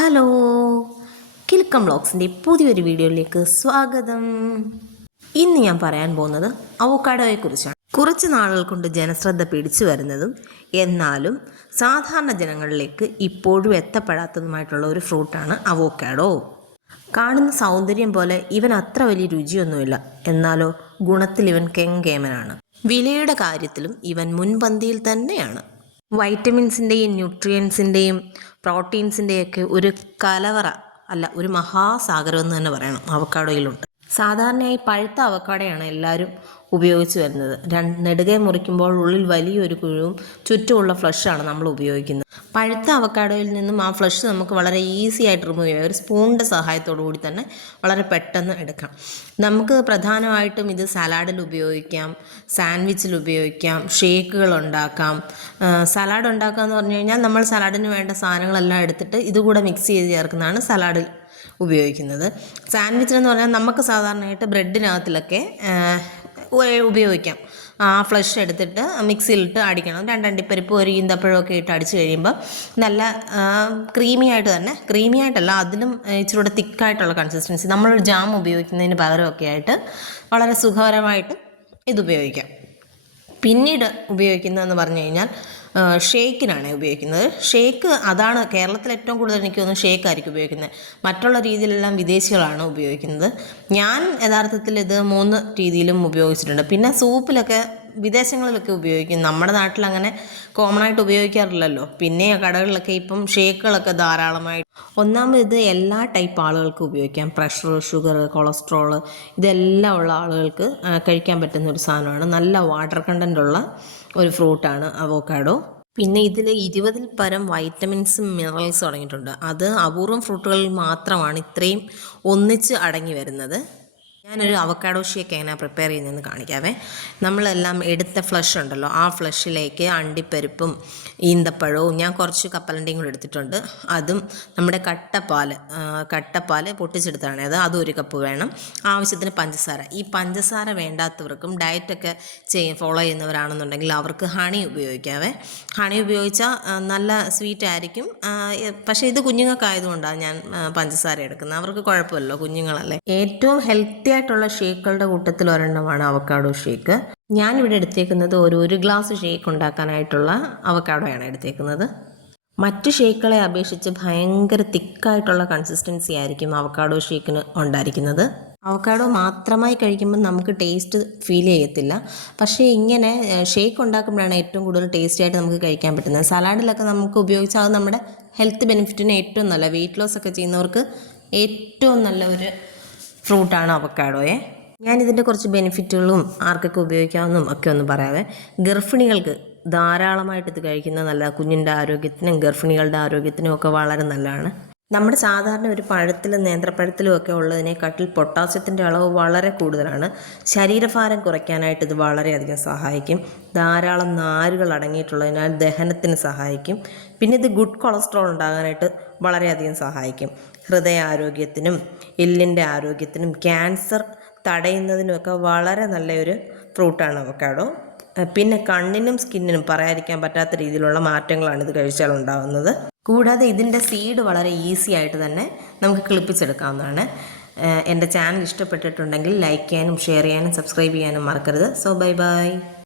Hello, കിൽക്കം വ്ളോഗ്സിൻ്റെ പുതിയൊരു വീഡിയോയിലേക്ക് സ്വാഗതം. ഇന്ന് ഞാൻ പറയാൻ പോകുന്നത് അവോക്കാഡോയെക്കുറിച്ചാണ്. കുറച്ച് നാളുകൾ കൊണ്ട് ജനശ്രദ്ധ പിടിച്ചു വരുന്നതും എന്നാലും സാധാരണ ജനങ്ങളിലേക്ക് ഇപ്പോഴും എത്തപ്പെടാത്തതുമായിട്ടുള്ള ഒരു ഫ്രൂട്ടാണ് അവോക്കാഡോ. കാണുന്ന സൗന്ദര്യം പോലെ ഇവൻ അത്ര വലിയ രുചിയൊന്നുമില്ല, എന്നാലോ ഗുണത്തിൽ ഇവൻ കെങ്കേമനാണ്. വിലയുടെ കാര്യത്തിലും ഇവൻ മുൻപന്തിയിൽ തന്നെയാണ്. വൈറ്റമിൻസിൻ്റെയും ന്യൂട്രിയൻസിൻ്റെയും പ്രോട്ടീൻസിൻ്റെയൊക്കെ ഒരു കലവറ അല്ല, ഒരു മഹാസാഗരം എന്ന് തന്നെ പറയണം അവക്കാഡോയിലുണ്ട്. സാധാരണയായി പഴുത്ത അവക്കാഡോയാണ് എല്ലാവരും ഉപയോഗിച്ച് വരുന്നത്. നെടുകെ മുറിക്കുമ്പോൾ ഉള്ളിൽ വലിയൊരു കുഴിവും ചുറ്റുമുള്ള ഫ്ലഷാണ് നമ്മൾ ഉപയോഗിക്കുന്നത്. പഴുത്ത അവക്കാഡോയിൽ നിന്നും ആ ഫ്ലഷ് നമുക്ക് വളരെ ഈസി ആയിട്ട് റിമൂവ് ചെയ്യാം. ഒരു സ്പൂണിൻ്റെ സഹായത്തോടു കൂടി തന്നെ വളരെ പെട്ടെന്ന് എടുക്കാം. നമുക്ക് പ്രധാനമായിട്ടും ഇത് സലാഡിൽ ഉപയോഗിക്കാം, സാൻഡ്വിച്ചിൽ ഉപയോഗിക്കാം, ഷേക്കുകൾ ഉണ്ടാക്കാം. സലാഡ് ഉണ്ടാക്കുക എന്ന് പറഞ്ഞു കഴിഞ്ഞാൽ നമ്മൾ സലാഡിന് വേണ്ട സാധനങ്ങളെല്ലാം എടുത്തിട്ട് ഇതുകൂടെ മിക്സ് ചെയ്ത് ചേർക്കുന്നതാണ് സലാഡിൽ ഉപയോഗിക്കുന്നത്. സാൻഡ്വിച്ചിനെന്ന് പറഞ്ഞാൽ നമുക്ക് സാധാരണയായിട്ട് ബ്രെഡിനകത്തിലൊക്കെ ഉപയോഗിക്കാം. ആ ഫ്ലഷ് എടുത്തിട്ട് മിക്സിയിലിട്ട് അടിക്കണം. രണ്ടണ്ടിപ്പരിപ്പ് ഒരു ഈന്തപ്പഴമൊക്കെ ഇട്ട് അടിച്ച് കഴിയുമ്പോൾ നല്ല ക്രീമി ആയിട്ടല്ല, അതിലും ഇച്ചിരി കൂടെ തിക്കായിട്ടുള്ള കൺസിസ്റ്റൻസി, നമ്മളൊരു ജാം ഉപയോഗിക്കുന്നതിന് പകരമൊക്കെ ആയിട്ട് വളരെ സുഖകരമായിട്ട് ഇതുപയോഗിക്കാം. പിന്നീട് ഉപയോഗിക്കുന്നതെന്ന് പറഞ്ഞു കഴിഞ്ഞാൽ ഷേക്കിനാണ് ഉപയോഗിക്കുന്നത്. ഷേക്ക് അതാണ് കേരളത്തിൽ ഏറ്റവും കൂടുതൽ എനിക്ക് തോന്നുന്നു ഷേക്കായിരിക്കും ഉപയോഗിക്കുന്നത്. മറ്റുള്ള രീതിയിലെല്ലാം വിദേശികളാണ് ഉപയോഗിക്കുന്നത്. ഞാൻ യഥാർത്ഥത്തിൽ ഇത് 3 രീതിയിലും ഉപയോഗിച്ചിട്ടുണ്ട്. പിന്നെ സൂപ്പിലൊക്കെ വിദേശങ്ങളിലൊക്കെ ഉപയോഗിക്കും. നമ്മുടെ നാട്ടിൽ അങ്ങനെ കോമൺ ആയിട്ട് ഉപയോഗിക്കാറില്ലല്ലോ. പിന്നെ കടകളിലൊക്കെ ഇപ്പം ഷേക്കുകളൊക്കെ ധാരാളമായിട്ട്. ഒന്നാമത് ഇത് എല്ലാ ടൈപ്പ് ആളുകൾക്കും ഉപയോഗിക്കാം. പ്രഷർ, ഷുഗർ, കൊളസ്ട്രോൾ ഇതെല്ലാം ഉള്ള ആളുകൾക്ക് കഴിക്കാൻ പറ്റുന്ന ഒരു സാധനമാണ്. നല്ല വാട്ടർ കണ്ടൻ്റ് ഉള്ള ഒരു ഫ്രൂട്ടാണ് അവോക്കാഡോ. പിന്നെ ഇതിൽ 20-ൽ പരം വൈറ്റമിൻസും മിനറൽസും അടങ്ങിയിട്ടുണ്ട്. അത് അപൂർവം ഫ്രൂട്ടുകളിൽ മാത്രമാണ് ഇത്രയും ഒന്നിച്ച് അടങ്ങി വരുന്നത്. ഞാനൊരു അവക്കാഡോ ഷേക്ക് എങ്ങനെയാണ് പ്രിപ്പയർ ചെയ്യുന്നതെന്ന് കാണിക്കാവേ. നമ്മളെല്ലാം എടുത്ത ഫ്ലഷ് ഉണ്ടല്ലോ, ആ ഫ്ലഷിലേക്ക് അണ്ടിപ്പരിപ്പും ഈന്തപ്പഴവും ഞാൻ കുറച്ച് കപ്പലണ്ടിയും കൂടെ എടുത്തിട്ടുണ്ട്. അതും നമ്മുടെ കട്ടപ്പാൽ പൊട്ടിച്ചെടുത്താണ് അതും 1 കപ്പ് വേണം. ആവശ്യത്തിന് പഞ്ചസാര. ഈ പഞ്ചസാര വേണ്ടാത്തവർക്കും ഡയറ്റൊക്കെ ഫോളോ ചെയ്യുന്നവരാണെന്നുണ്ടെങ്കിൽ അവർക്ക് ഹണി ഉപയോഗിക്കാവേ. ഹണി ഉപയോഗിച്ചാൽ നല്ല സ്വീറ്റ് ആയിരിക്കും. പക്ഷേ ഇത് കുഞ്ഞുങ്ങൾക്കായതുകൊണ്ടാണ് ഞാൻ പഞ്ചസാര എടുക്കുന്നത്. അവർക്ക് കുഴപ്പമില്ലല്ലോ, കുഞ്ഞുങ്ങളല്ലേ. ഏറ്റവും ഹെൽത്തി ആയിട്ടുള്ള ഷേക്കുകളുടെ കൂട്ടത്തിൽ ഒരെണ്ണമാണ് അവക്കാഡോ ഷേക്ക്. ഞാനിവിടെ എടുത്തേക്കുന്നത് ഒരു ഗ്ലാസ് ഷേക്ക് ഉണ്ടാക്കാനായിട്ടുള്ള അവക്കാഡോയാണ് എടുത്തേക്കുന്നത്. മറ്റ് ഷേക്കുകളെ അപേക്ഷിച്ച് ഭയങ്കര തിക്കായിട്ടുള്ള കൺസിസ്റ്റൻസി ആയിരിക്കും അവക്കാഡോ ഷേക്കിന് ഉണ്ടായിരിക്കുന്നത്. അവക്കാഡോ മാത്രമായി കഴിക്കുമ്പോൾ നമുക്ക് ടേസ്റ്റ് ഫീൽ ചെയ്യത്തില്ല. പക്ഷേ ഇങ്ങനെ ഷേക്ക് ഉണ്ടാക്കുമ്പോഴാണ് ഏറ്റവും കൂടുതൽ ടേസ്റ്റി ആയിട്ട് നമുക്ക് കഴിക്കാൻ പറ്റുന്നത്. സലാഡിലൊക്കെ നമുക്ക് ഉപയോഗിച്ചാൽ അത് നമ്മുടെ ഹെൽത്ത് ബെനിഫിറ്റിന് ഏറ്റവും നല്ല, വെയിറ്റ് ലോസ് ഒക്കെ ചെയ്യുന്നവർക്ക് ഏറ്റവും നല്ല ഒരു ഫ്രൂട്ടാണ് അവക്കാഡോയെ. ഞാനിതിൻ്റെ കുറച്ച് ബെനിഫിറ്റുകളും ആർക്കൊക്കെ ഉപയോഗിക്കാമെന്നും ഒക്കെ ഒന്ന് പറയാവേ. ഗർഭിണികൾക്ക് ധാരാളമായിട്ട് ഇത് കഴിക്കുന്നത് നല്ല, കുഞ്ഞിൻ്റെ ആരോഗ്യത്തിനും ഗർഭിണികളുടെ ആരോഗ്യത്തിനും ഒക്കെ വളരെ നല്ലതാണ്. നമ്മുടെ സാധാരണ ഒരു പഴത്തിലും നേന്ത്രപ്പഴത്തിലും ഒക്കെ ഉള്ളതിനെക്കാട്ടിൽ പൊട്ടാസ്യത്തിൻ്റെ അളവ് വളരെ കൂടുതലാണ്. ശരീരഭാരം കുറയ്ക്കാനായിട്ട് ഇത് വളരെയധികം സഹായിക്കും. ധാരാളം നാരുകൾ അടങ്ങിയിട്ടുള്ളതിനാൽ ദഹനത്തിന് സഹായിക്കും. പിന്നെ ഇത് ഗുഡ് കൊളസ്ട്രോൾ ഉണ്ടാകാനായിട്ട് വളരെയധികം സഹായിക്കും. ഹൃദയാരോഗ്യത്തിനും എല്ലിൻ്റെ ആരോഗ്യത്തിനും ക്യാൻസർ തടയുന്നതിനുമൊക്കെ വളരെ നല്ലൊരു ഫ്രൂട്ടാണ് അവക്കാഡോ. പിന്നെ കണ്ണിനും സ്കിന്നിനും പറയാതിരിക്കാൻ പറ്റാത്ത രീതിയിലുള്ള മാറ്റങ്ങളാണ് ഇത് കഴിച്ചാൽ ഉണ്ടാകുന്നത്. കൂടാതെ ഇതിൻ്റെ സീഡ് വളരെ ഈസി ആയിട്ട് തന്നെ നമുക്ക് കിളിപ്പിച്ചെടുക്കാവുന്നതാണ്. എൻ്റെ ചാനൽ ഇഷ്ടപ്പെട്ടിട്ടുണ്ടെങ്കിൽ ലൈക്ക് ചെയ്യാനും ഷെയർ ചെയ്യാനും സബ്സ്ക്രൈബ് ചെയ്യാനും മറക്കരുത്. So by.